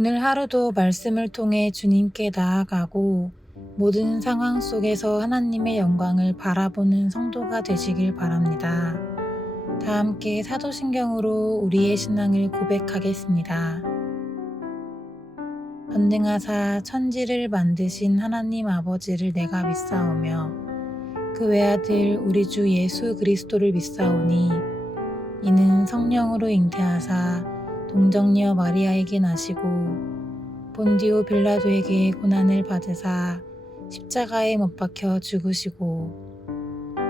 오늘 하루도 말씀을 통해 주님께 나아가고 모든 상황 속에서 하나님의 영광을 바라보는 성도가 되시길 바랍니다. 다 함께 사도신경으로 우리의 신앙을 고백하겠습니다. 전능하사 천지를 만드신 하나님 아버지를 내가 믿사오며 그 외아들 우리 주 예수 그리스도를 믿사오니 이는 성령으로 잉태하사 동정녀 마리아에게 나시고 본디오 빌라도에게 고난을 받으사 십자가에 못 박혀 죽으시고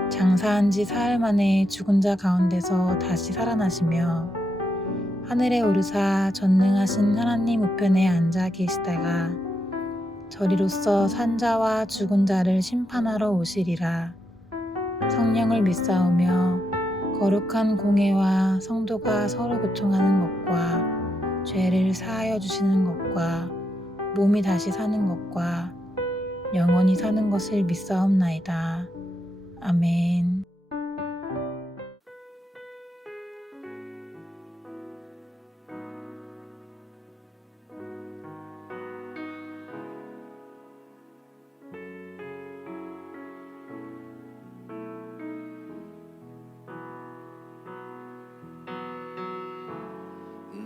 장사한 지 사흘 만에 죽은 자 가운데서 다시 살아나시며 하늘에 오르사 전능하신 하나님 우편에 앉아 계시다가 저리로서 산 자와 죽은 자를 심판하러 오시리라. 성령을 믿사오며 거룩한 공회와 성도가 서로 교통하는 것과 죄를 사하여 주시는 것과 몸이 다시 사는 것과 영원히 사는 것을 믿사옵나이다. 아멘.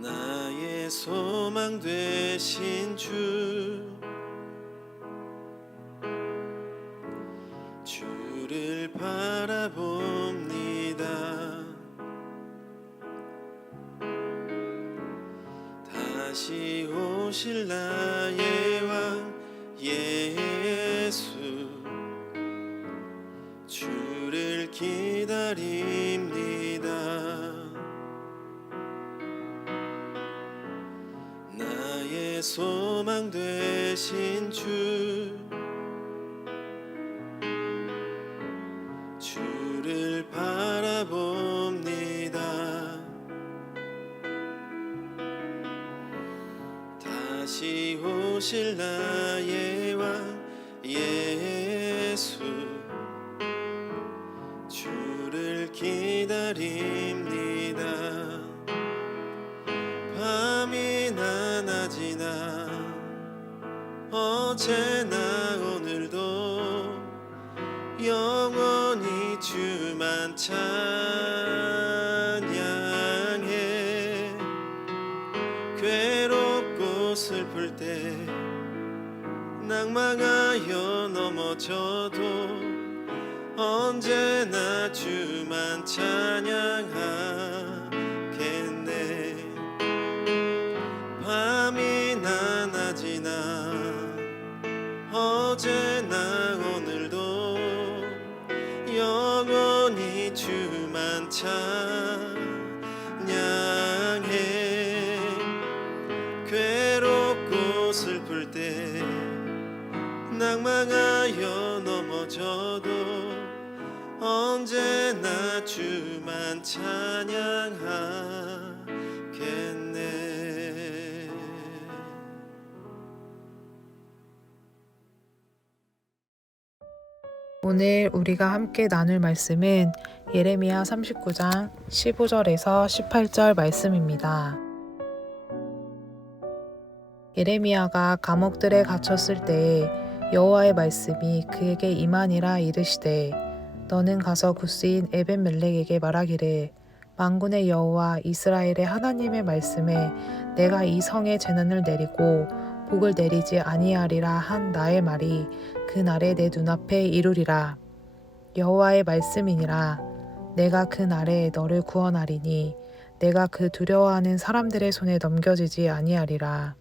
나의 소망 되신 주를 바라봅니다. 다시 오실 나의 왕 예수, 주를 기다립니다. 나의 소망 되신 주를 바라봅니다. 다시 오실 나의 왕 예수, 주를 기다립니다. 밤이나 낮이나 어제나 오늘도 영원히 주만 찬양해. 괴롭고 슬플 때 낭망하여 넘어져도 언제나 주만 찬양하겠네. 밤이나 낮이나 어제나 오늘도 영원히 주만 찬양해. 괴롭고 슬플 때 낭망하여 넘어져도 언제나 주만 찬양하겠네. 오늘 우리가 함께 나눌 말씀은 예레미야 39장 15절에서 18절 말씀입니다. 예레미야가 감옥들에 갇혔을 때에 여호와의 말씀이 그에게 임하니라 이르시되 너는 가서 구스인 에벤멜렉에게 말하기를 만군의 여호와 이스라엘의 하나님의 말씀에 내가 이 성에 재난을 내리고 복을 내리지 아니하리라 한 나의 말이 그날에 내 눈앞에 이루리라. 여호와의 말씀이니라. 내가 그날에 너를 구원하리니 내가 그 두려워하는 사람들의 손에 넘겨지지 아니하리라.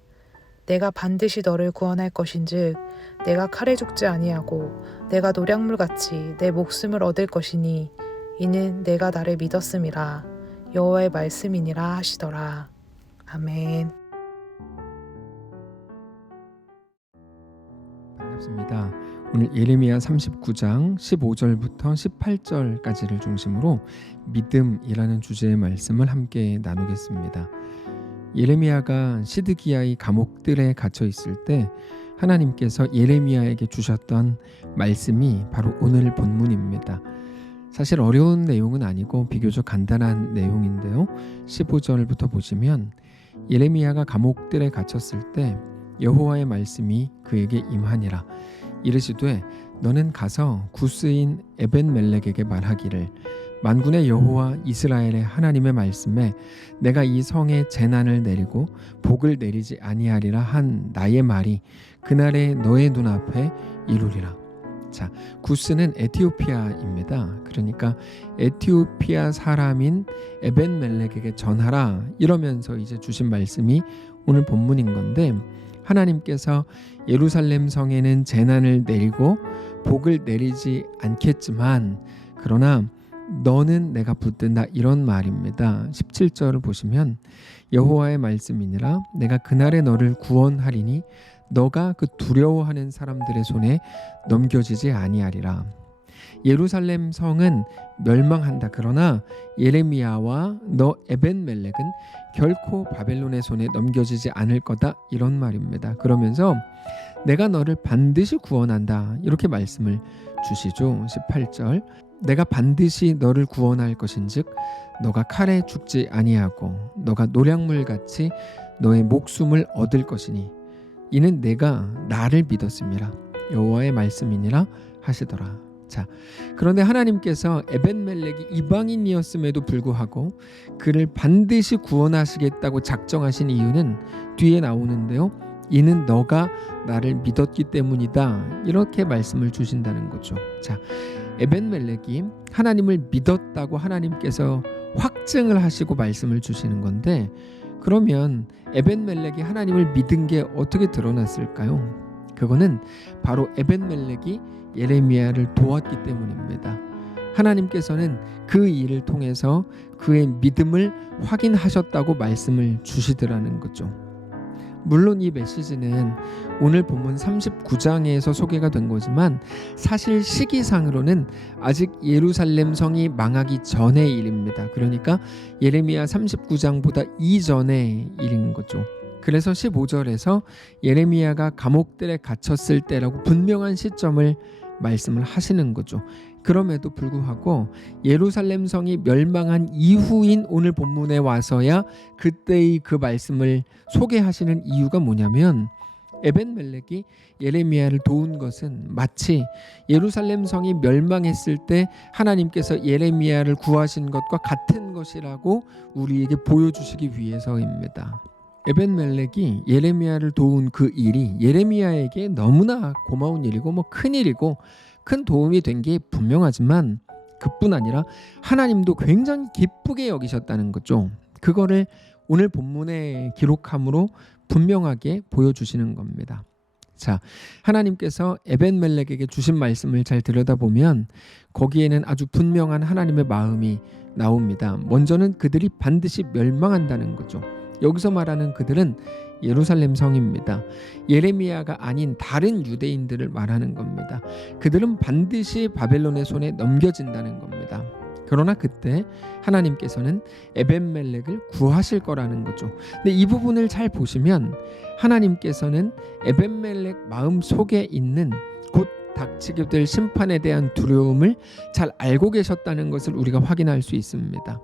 내가 반드시 너를 구원할 것인즉 내가 칼에 죽지 아니하고 내가 노략물같이 내 목숨을 얻을 것이니 이는 내가 나를 믿었음이라. 여호와의 말씀이니라 하시더라. 아멘. 반갑습니다. 오늘 예레미야 39장 15절부터 18절까지를 중심으로 믿음이라는 주제의 말씀을 함께 나누겠습니다. 예레미야가 시드기야의 감옥들에 갇혀 있을 때 하나님께서 예레미야에게 주셨던 말씀이 바로 오늘 본문입니다. 사실 어려운 내용은 아니고 비교적 간단한 내용인데요. 15절부터 보시면 예레미야가 감옥들에 갇혔을 때 여호와의 말씀이 그에게 임하니라. 이르시되 너는 가서 구스인 에벤멜렉에게 말하기를 만군의 여호와 이스라엘의 하나님의 말씀에 내가 이 성에 재난을 내리고 복을 내리지 아니하리라 한 나의 말이 그날에 너의 눈앞에 이루리라. 자, 구스는 에티오피아입니다. 그러니까 에티오피아 사람인 에벤멜렉에게 전하라 이러면서 이제 주신 말씀이 오늘 본문인 건데, 하나님께서 예루살렘 성에는 재난을 내리고 복을 내리지 않겠지만 그러나 너는 내가 붙든다 이런 말입니다. 17절을 보시면 여호와의 말씀이니라 내가 그날에 너를 구원하리니 너가 그 두려워하는 사람들의 손에 넘겨지지 아니하리라. 예루살렘 성은 멸망한다. 그러나 예레미야와 너 에벤멜렉은 결코 바벨론의 손에 넘겨지지 않을 거다 이런 말입니다. 그러면서 내가 너를 반드시 구원한다 이렇게 말씀을 주시죠. 18절 내가 반드시 너를 구원할 것인즉 너가 칼에 죽지 아니하고 너가 노량물같이 너의 목숨을 얻을 것이니 이는 내가 나를 믿었음이라 여호와의 말씀이니라 하시더라. 자, 그런데 하나님께서 에벤멜렉이 이방인이었음에도 불구하고 그를 반드시 구원하시겠다고 작정하신 이유는 뒤에 나오는데요. 이는 너가 나를 믿었기 때문이다 이렇게 말씀을 주신다는 거죠. 자, 에벤멜렉이 하나님을 믿었다고 하나님께서 확증을 하시고 말씀을 주시는 건데, 그러면 에벤멜렉이 하나님을 믿은 게 어떻게 드러났을까요? 그거는 바로 에벤멜렉이 예레미야를 도왔기 때문입니다. 하나님께서는 그 일을 통해서 그의 믿음을 확인하셨다고 말씀을 주시더라는 거죠. 물론 이 메시지는 오늘 본문 39장에서 소개가 된 거지만 사실 시기상으로는 아직 예루살렘 성이 망하기 전의 일입니다. 그러니까 예레미야 39장보다 이전의 일인 거죠. 그래서 15절에서 예레미야가 감옥들에 갇혔을 때라고 분명한 시점을 말씀을 하시는 거죠. 그럼에도 불구하고 예루살렘 성이 멸망한 이후인 오늘 본문에 와서야 그때의 그 말씀을 소개하시는 이유가 뭐냐면, 에벤멜렉이 예레미야를 도운 것은 마치 예루살렘 성이 멸망했을 때 하나님께서 예레미야를 구하신 것과 같은 것이라고 우리에게 보여주시기 위해서입니다. 에벤멜렉이 예레미야를 도운 그 일이 예레미야에게 너무나 고마운 일이고 큰 일이고 큰 도움이 된 게 분명하지만 그뿐 아니라 하나님도 굉장히 기쁘게 여기셨다는 거죠. 그거를 오늘 본문에 기록함으로 분명하게 보여주시는 겁니다. 자, 하나님께서 에벤멜렉에게 주신 말씀을 잘 들여다보면 거기에는 아주 분명한 하나님의 마음이 나옵니다. 먼저는 그들이 반드시 멸망한다는 거죠. 여기서 말하는 그들은 예루살렘 성입니다. 예레미야가 아닌 다른 유대인들을 말하는 겁니다. 그들은 반드시 바벨론의 손에 넘겨진다는 겁니다. 그러나 그때 하나님께서는 에벤멜렉을 구하실 거라는 거죠. 근데 이 부분을 잘 보시면 하나님께서는 에벤멜렉 마음 속에 있는 곧 닥치게 될 심판에 대한 두려움을 잘 알고 계셨다는 것을 우리가 확인할 수 있습니다.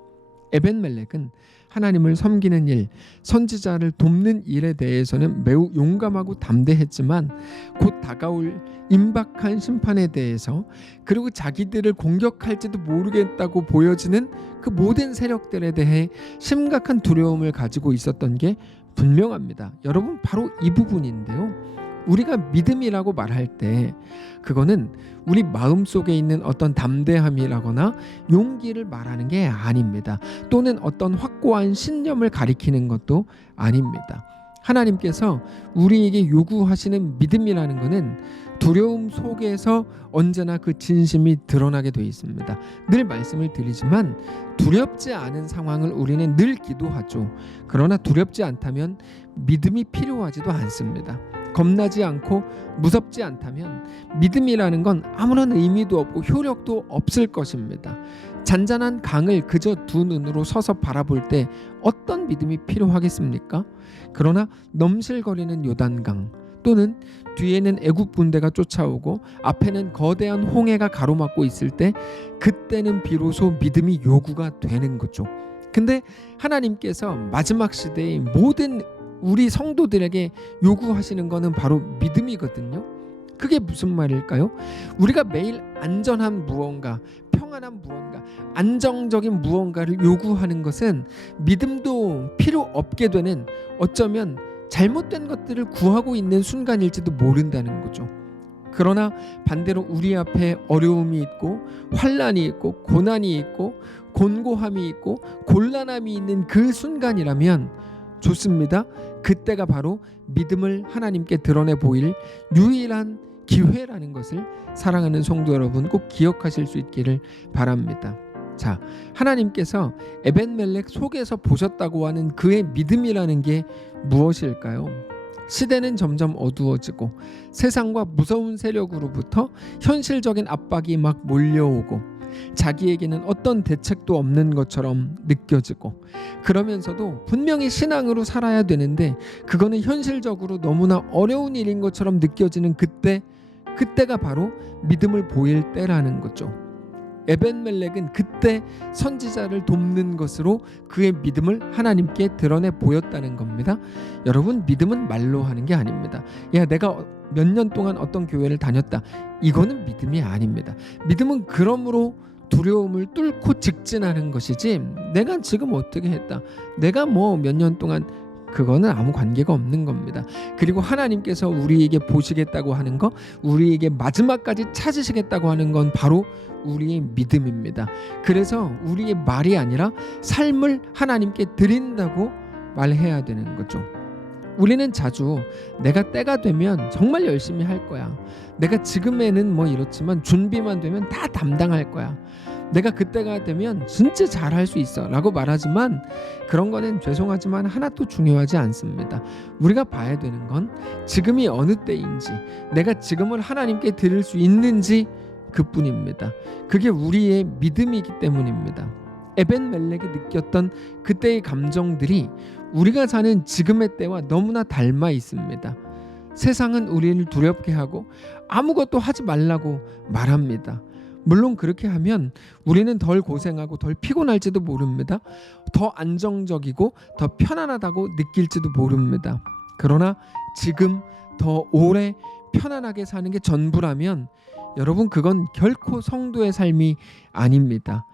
에벤멜렉은 하나님을 섬기는 일, 선지자를 돕는 일에 대해서는 매우 용감하고 담대했지만 곧 다가올 임박한 심판에 대해서 그리고 자기들을 공격할지도 모르겠다고 보여지는 그 모든 세력들에 대해 심각한 두려움을 가지고 있었던 게 분명합니다. 여러분, 바로 이 부분인데요. 우리가 믿음이라고 말할 때 그거는 우리 마음속에 있는 어떤 담대함이라거나 용기를 말하는 게 아닙니다. 또는 어떤 확고한 신념을 가리키는 것도 아닙니다. 하나님께서 우리에게 요구하시는 믿음이라는 것은 두려움 속에서 언제나 그 진심이 드러나게 되어 있습니다. 늘 말씀을 드리지만 두렵지 않은 상황을 우리는 늘 기도하죠. 그러나 두렵지 않다면 믿음이 필요하지도 않습니다. 겁나지 않고 무섭지 않다면 믿음이라는 건 아무런 의미도 없고 효력도 없을 것입니다. 잔잔한 강을 그저 두 눈으로 서서 바라볼 때 어떤 믿음이 필요하겠습니까? 그러나 넘실거리는 요단강 또는 뒤에는 애굽 군대가 쫓아오고 앞에는 거대한 홍해가 가로막고 있을 때 그때는 비로소 믿음이 요구가 되는 거죠. 근데 하나님께서 마지막 시대의 모든 우리 성도들에게 요구하시는 거는 바로 믿음이거든요. 그게 무슨 말일까요? 우리가 매일 안전한 무언가, 평안한 무언가, 안정적인 무언가를 요구하는 것은 믿음도 필요 없게 되는, 어쩌면 잘못된 것들을 구하고 있는 순간일지도 모른다는 거죠. 그러나 반대로 우리 앞에 어려움이 있고 환난이 있고 고난이 있고 곤고함이 있고 곤란함이 있는 그 순간이라면 좋습니다. 그때가 바로 믿음을 하나님께 드러내 보일 유일한 기회라는 것을 사랑하는 성도 여러분 꼭 기억하실 수 있기를 바랍니다. 자, 하나님께서 에벤멜렉 속에서 보셨다고 하는 그의 믿음이라는 게 무엇일까요? 시대는 점점 어두워지고 세상과 무서운 세력으로부터 현실적인 압박이 막 몰려오고 자기에게는 어떤 대책도 없는 것처럼 느껴지고, 그러면서도 분명히 신앙으로 살아야 되는데 그거는 현실적으로 너무나 어려운 일인 것처럼 느껴지는 그때가 바로 믿음을 보일 때라는 거죠. 에벤멜렉은 그때 선지자를 돕는 것으로 그의 믿음을 하나님께 드러내 보였다는 겁니다. 여러분, 믿음은 말로 하는 게 아닙니다. 야, 내가 몇 년 동안 어떤 교회를 다녔다, 이거는 믿음이 아닙니다. 믿음은 그러므로 두려움을 뚫고 직진하는 것이지, 내가 지금 어떻게 했다, 내가 뭐 몇 년 동안, 그거는 아무 관계가 없는 겁니다. 그리고 하나님께서 우리에게 보시겠다고 하는 거, 우리에게 마지막까지 찾으시겠다고 하는 건 바로 우리의 믿음입니다. 그래서 우리의 말이 아니라 삶을 하나님께 드린다고 말해야 되는 거죠. 우리는 자주 내가 때가 되면 정말 열심히 할 거야, 내가 지금에는 뭐 이렇지만 준비만 되면 다 담당할 거야, 내가 그때가 되면 진짜 잘할 수 있어 라고 말하지만, 그런 거는 죄송하지만 하나도 중요하지 않습니다. 우리가 봐야 되는 건 지금이 어느 때인지, 내가 지금을 하나님께 드릴 수 있는지, 그뿐입니다. 그게 우리의 믿음이기 때문입니다. 에벤멜렉이 느꼈던 그때의 감정들이 우리가 사는 지금의 때와 너무나 닮아 있습니다. 세상은 우리를 두렵게 하고 아무것도 하지 말라고 말합니다. 물론 그렇게 하면 우리는 덜 고생하고 덜 피곤할지도 모릅니다. 더 안정적이고 더 편안하다고 느낄지도 모릅니다. 그러나 지금 더 오래 편안하게 사는 게 전부라면 여러분, 그건 결코 성도의 삶이 아닙니다.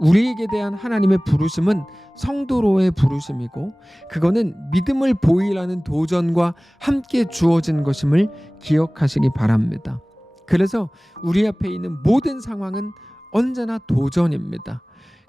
우리에게 대한 하나님의 부르심은 성도로의 부르심이고, 그거는 믿음을 보이라는 도전과 함께 주어진 것임을 기억하시기 바랍니다. 그래서 우리 앞에 있는 모든 상황은 언제나 도전입니다.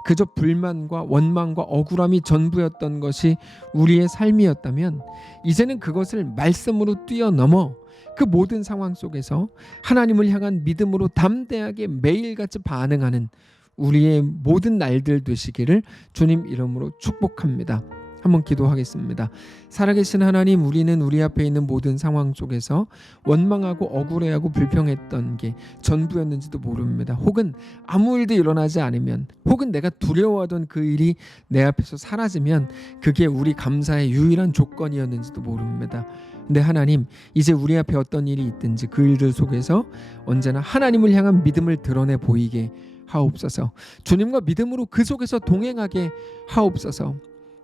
그저 불만과 원망과 억울함이 전부였던 것이 우리의 삶이었다면, 이제는 그것을 말씀으로 뛰어넘어 그 모든 상황 속에서 하나님을 향한 믿음으로 담대하게 매일같이 반응하는 우리의 모든 날들 되시기를 주님 이름으로 축복합니다. 한번 기도하겠습니다. 살아계신 하나님, 우리는 우리 앞에 있는 모든 상황 속에서 원망하고 억울해하고 불평했던 게 전부였는지도 모릅니다. 혹은 아무 일도 일어나지 않으면, 혹은 내가 두려워하던 그 일이 내 앞에서 사라지면 그게 우리 감사의 유일한 조건이었는지도 모릅니다. 근데 하나님, 이제 우리 앞에 어떤 일이 있든지 그 일들 속에서 언제나 하나님을 향한 믿음을 드러내 보이게 하옵소서. 주님과 믿음으로 그 속에서 동행하게 하옵소서.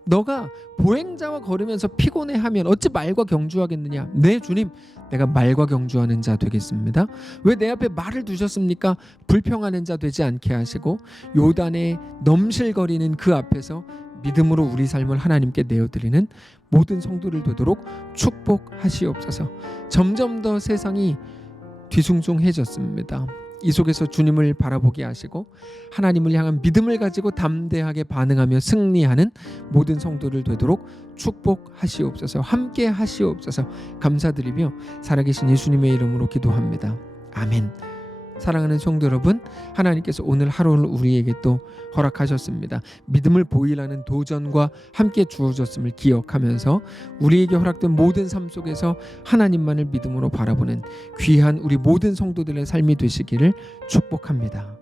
너가 보행자와 걸으면서 피곤해하면 어찌 말과 경주하겠느냐? 네 주님, 내가 말과 경주하는 자 되겠습니다. 왜 내 앞에 말을 두셨습니까? 불평하는 자 되지 않게 하시고 요단에 넘실거리는 그 앞에서 믿음으로 우리 삶을 하나님께 내어드리는 모든 성도를 되도록 축복하시옵소서. 점점 더 세상이 뒤숭숭해졌습니다. 이 속에서 주님을 바라보게 하시고 하나님을 향한 믿음을 가지고 담대하게 반응하며 승리하는 모든 성도를 되도록 축복하시옵소서. 함께 하시옵소서. 감사드리며 살아계신 예수님의 이름으로 기도합니다. 아멘. 사랑하는 성도 여러분, 하나님께서 오늘 하루를 우리에게 또 허락하셨습니다. 믿음을 보이라는 도전과 함께 주어졌음을 기억하면서 우리에게 허락된 모든 삶 속에서 하나님만을 믿음으로 바라보는 귀한 우리 모든 성도들의 삶이 되시기를 축복합니다.